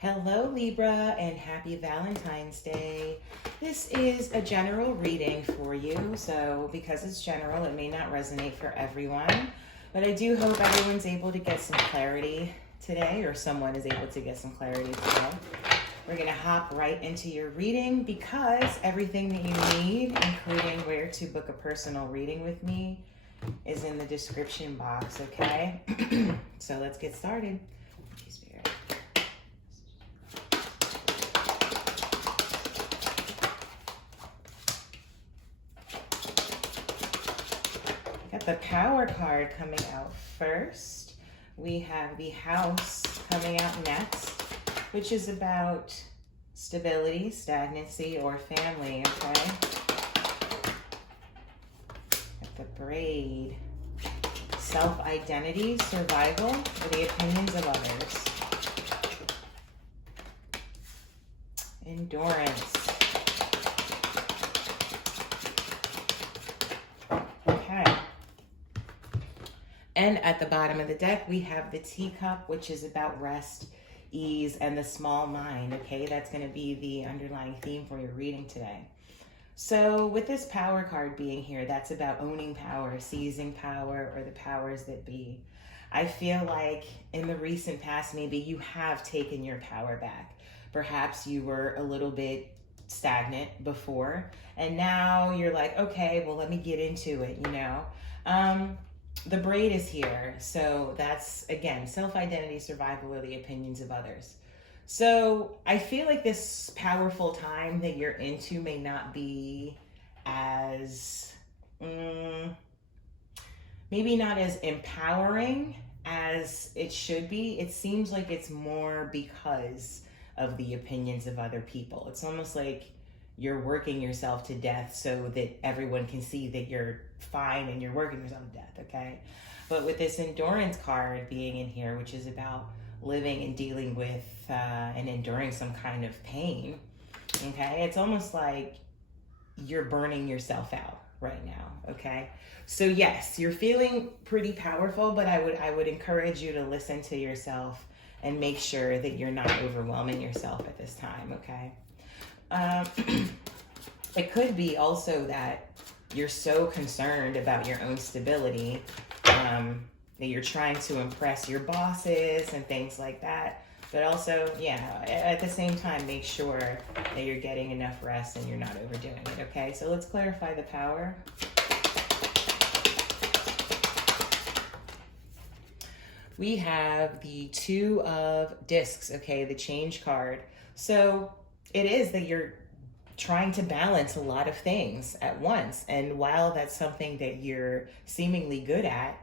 Hello Libra, and happy Valentine's Day. This is a general reading for you, so because it's general, it may not resonate for everyone, but I do hope everyone's able to get some clarity today, or someone is able to get some clarity today. We're going to hop right into your reading because everything that you need, including where to book a personal reading with me, is in the description box, okay? So let's get started. Thank you, Spirit. Got the Power card coming out first. We have the House coming out next, which is about stability, stagnancy, or family, okay? Got the Braid. Self-identity, survival, or the opinions of others. Endurance. Okay. And at the bottom of the deck, we have the Teacup, which is about rest, ease, and the small mind, okay? That's going to be the underlying theme for your reading today. So with this Power card being here, that's about owning power, seizing power, or the powers that be. I feel like in the recent past, maybe you have taken your power back. Perhaps you were a little bit stagnant before, and now you're like, okay, well, let me get into it, you know? The Braid is here. So that's, again, self-identity, survival, or the opinions of others. So I feel like this powerful time that you're into may not be as, maybe not as empowering as it should be. It seems like it's more because of the opinions of other people. It's almost like you're working yourself to death so that everyone can see that you're fine and you're working yourself to death, okay? But with this Endurance card being in here, which is about living and dealing with and enduring some kind of pain, okay? It's almost like you're burning yourself out right now, okay? So yes, you're feeling pretty powerful, but I would encourage you to listen to yourself and make sure that you're not overwhelming yourself at this time, okay? It could be also that you're so concerned about your own stability that you're trying to impress your bosses and things like that. But also, yeah, at the same time, make sure that you're getting enough rest and you're not overdoing it, okay? So let's clarify the Power. We have the Two of Discs, okay, the Change card. So it is that you're trying to balance a lot of things at once. And while that's something that you're seemingly good at,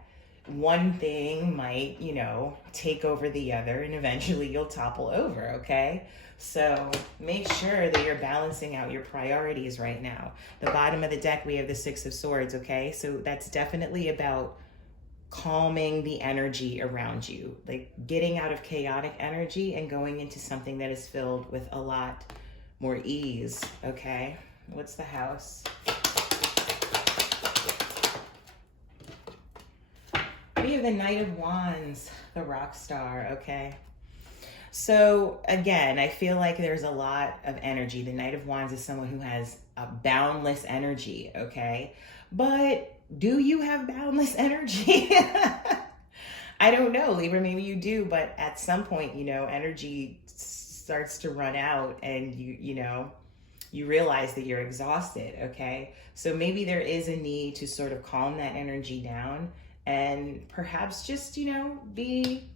one thing might, you know, take over the other and eventually you'll topple over, okay? So make sure that you're balancing out your priorities right now. The bottom of the deck, we have the Six of Swords, okay? So that's definitely about calming the energy around you, like getting out of chaotic energy and going into something that is filled with a lot more ease, okay? What's the House? We have the Knight of Wands, the Rock Star, okay? So again, I feel like there's a lot of energy. The Knight of Wands is someone who has a boundless energy, okay? But do you have boundless energy? I don't know, Libra, maybe you do, but at some point, you know, energy starts to run out and you know, you realize that you're exhausted, okay? So maybe there is a need to sort of calm that energy down and perhaps just, you know, be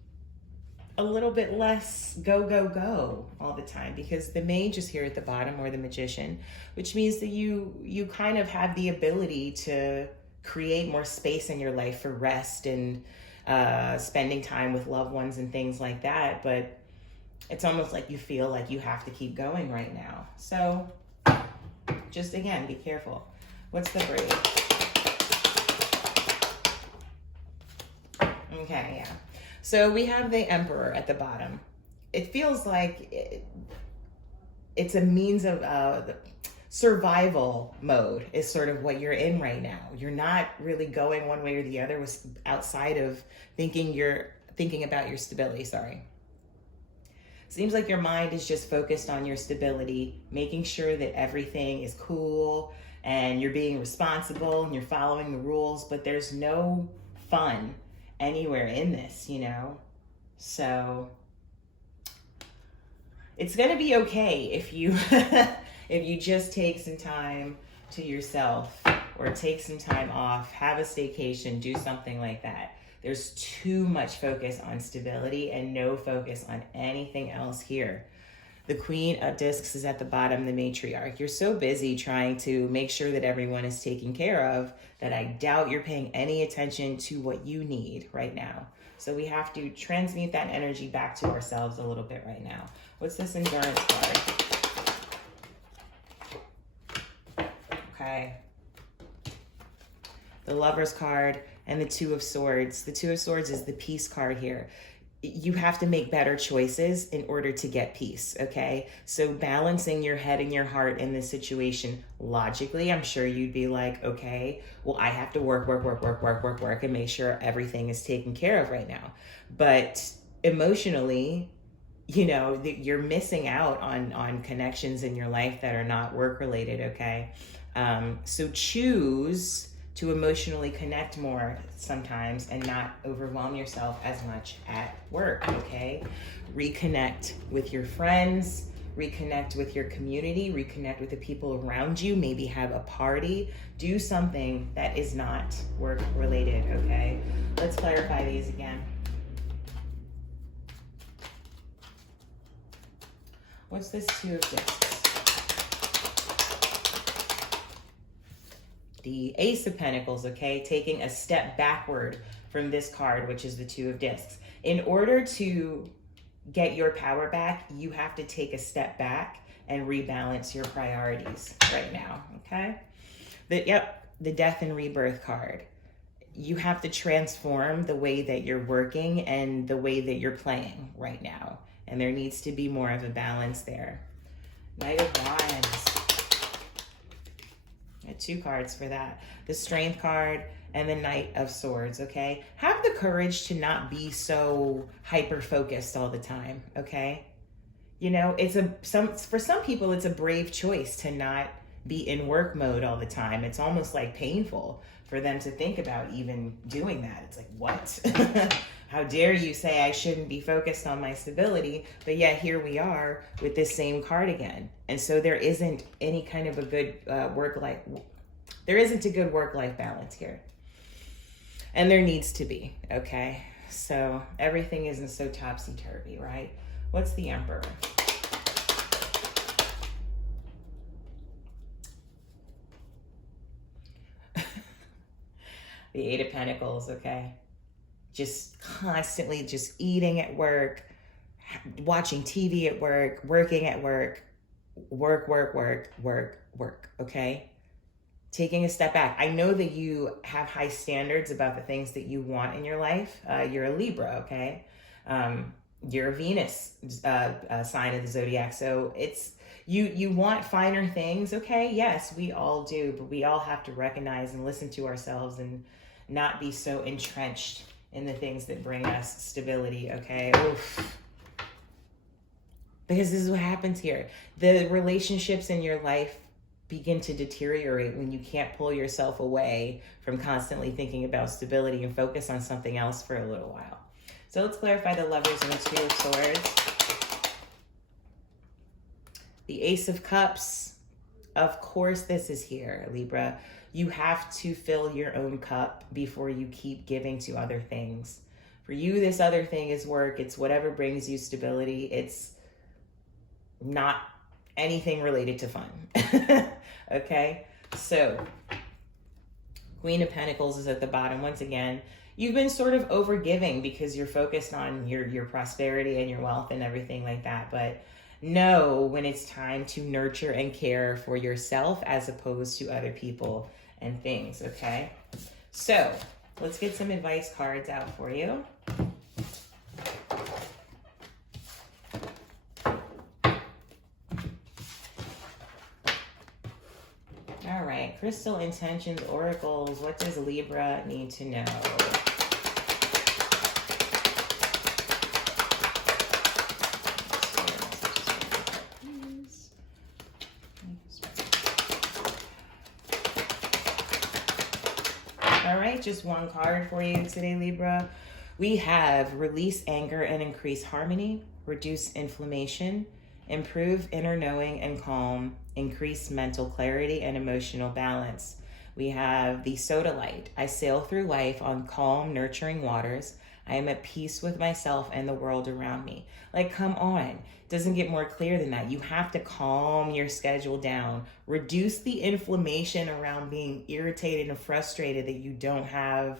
a little bit less go all the time, because the Mage is here at the bottom, or the Magician, which means that you kind of have the ability to create more space in your life for rest and spending time with loved ones and things like that. But it's almost like you feel like you have to keep going right now. So just, again, be careful. What's the Braid? Okay, yeah. So we have the Emperor at the bottom. It feels like it's a means of survival mode is sort of what you're in right now. You're not really going one way or the other outside of thinking about your stability, sorry. Seems like your mind is just focused on your stability, making sure that everything is cool and you're being responsible and you're following the rules, but there's no fun anywhere in this, you know? So it's going to be okay if you if you just take some time to yourself, or take some time off, have a staycation, do something like that. There's too much focus on stability and no focus on anything else here. The Queen of Discs is at the bottom, the matriarch. You're so busy trying to make sure that everyone is taken care of that I doubt you're paying any attention to what you need right now. So we have to transmute that energy back to ourselves a little bit right now. What's this endurance card? Okay. The Lover's card and the Two of Swords. The Two of Swords is the peace card here. You have to make better choices in order to get peace, okay? So balancing your head and your heart in this situation, logically, I'm sure you'd be like, okay, well, I have to work, and make sure everything is taken care of right now. But emotionally, you know, you're missing out on connections in your life that are not work-related, okay? So choose to emotionally connect more sometimes and not overwhelm yourself as much at work, okay? Reconnect with your friends, reconnect with your community, reconnect with the people around you, maybe have a party, do something that is not work related, okay? Let's clarify these again. What's this Two of Discs? The Ace of Pentacles, okay? Taking a step backward from this card, which is the Two of Discs. In order to get your power back, you have to take a step back and rebalance your priorities right now, okay? The Death and Rebirth card. You have to transform the way that you're working and the way that you're playing right now. And there needs to be more of a balance there. Knight of Wands. Two cards for that. The Strength card and the Knight of Swords, okay? Have the courage to not be so hyper-focused all the time, okay? You know, for some people, it's a brave choice to not be in work mode all the time. It's almost like painful for them to think about even doing that. It's like, what? How dare you say I shouldn't be focused on my stability? But yet here we are with this same card again. And so there isn't any kind of a good work-life balance here. And there needs to be, okay? So everything isn't so topsy-turvy, right? What's the Emperor? The Eight of Pentacles, okay? Just constantly just eating at work, watching TV at work, working at work, work, okay? Taking a step back. I know that you have high standards about the things that you want in your life. You're a Libra, okay? You're a Venus sign of the zodiac, so it's you want finer things, okay? Yes, we all do, but we all have to recognize and listen to ourselves and not be so entrenched in the things that bring us stability, okay? Oof. Because this is what happens here. The relationships in your life begin to deteriorate when you can't pull yourself away from constantly thinking about stability and focus on something else for a little while. So let's clarify the Lovers and the Two of Swords. The Ace of Cups. Of course this is here, Libra. You have to fill your own cup before you keep giving to other things. For you, this other thing is work. It's whatever brings you stability. It's not anything related to fun. Okay? So, Queen of Pentacles is at the bottom. Once again, you've been sort of overgiving because you're focused on your prosperity and your wealth and everything like that. But know when it's time to nurture and care for yourself as opposed to other people and things, okay? So let's get some advice cards out for you. All right, Crystal Intentions Oracles. What does Libra need to know? just one card for you today, Libra. We have release anger and increase harmony, reduce inflammation, improve inner knowing and calm, increase mental clarity and emotional balance. We have the soda light. I sail through life on calm, nurturing waters. I am at peace with myself and the world around me. Like, come on. Doesn't get more clear than that. You have to calm your schedule down. Reduce the inflammation around being irritated and frustrated that you don't have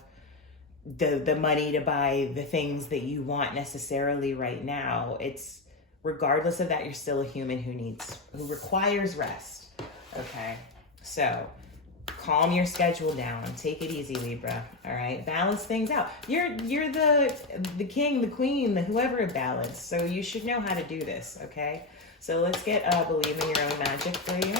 the money to buy the things that you want necessarily right now. It's regardless of that, you're still a human who requires rest. Okay, so calm your schedule down. Take it easy, Libra. All right, balance things out. You're the king, the queen, the whoever of balance. So you should know how to do this. Okay, so let's get believe in your own magic for you.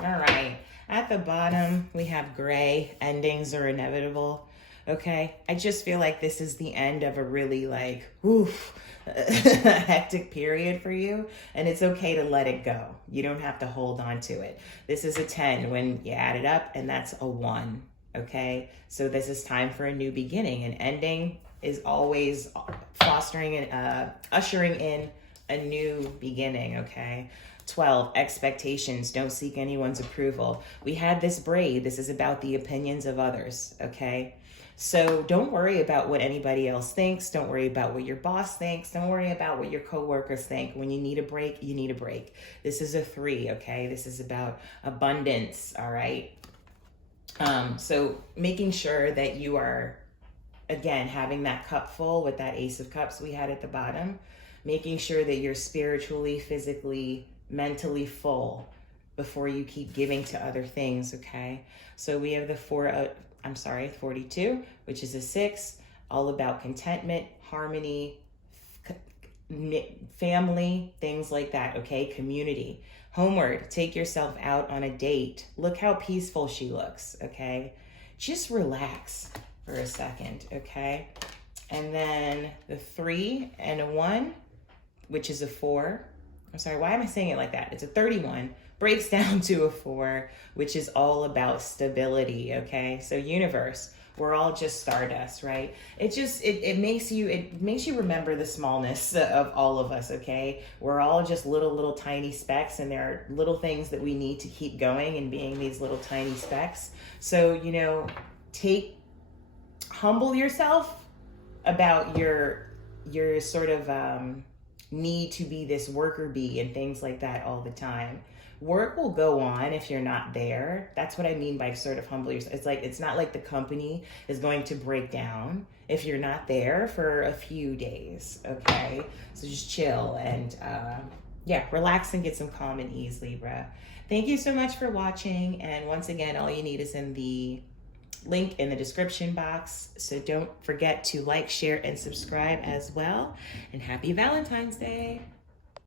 All right, at the bottom, we have gray. Endings are inevitable. Okay, I just feel like this is the end of a really hectic period for you, and it's okay to let it go. You don't have to hold on to it. This is a 10 when you add it up, and that's a 1. Okay, so this is time for a new beginning. An ending is always fostering and ushering in a new beginning. Okay. 12, expectations. Don't seek anyone's approval. We had this braid. This is about the opinions of others, okay? So don't worry about what anybody else thinks. Don't worry about what your boss thinks. Don't worry about what your coworkers think. When you need a break, you need a break. This is a 3, okay? This is about abundance, all right? So making sure that you are, again, having that cup full with that Ace of Cups we had at the bottom, making sure that you're spiritually, physically, mentally full before you keep giving to other things, okay? So we have the 42, which is a 6, all about contentment, harmony, family, things like that, okay? Community. Homeward, take yourself out on a date. Look how peaceful she looks, okay? Just relax for a second, okay? And then the 3 and a 1, which is a 4. I'm sorry, why am I saying it like that? It's a 31, breaks down to a 4, which is all about stability, okay? So universe, we're all just stardust, right? It makes you remember the smallness of all of us, okay? We're all just little tiny specks, and there are little things that we need to keep going and being these little tiny specks. So, humble yourself about your sort of need to be this worker bee and things like that all the time. Work will go on if you're not there. That's what I mean by sort of humble yourself. It's not like the company is going to break down if you're not there for a few days, okay? So just chill and relax and get some calm and ease, Libra. Thank you so much for watching. And once again, all you need is in the link in the description box. So don't forget to like, share, and subscribe as well. And happy Valentine's Day.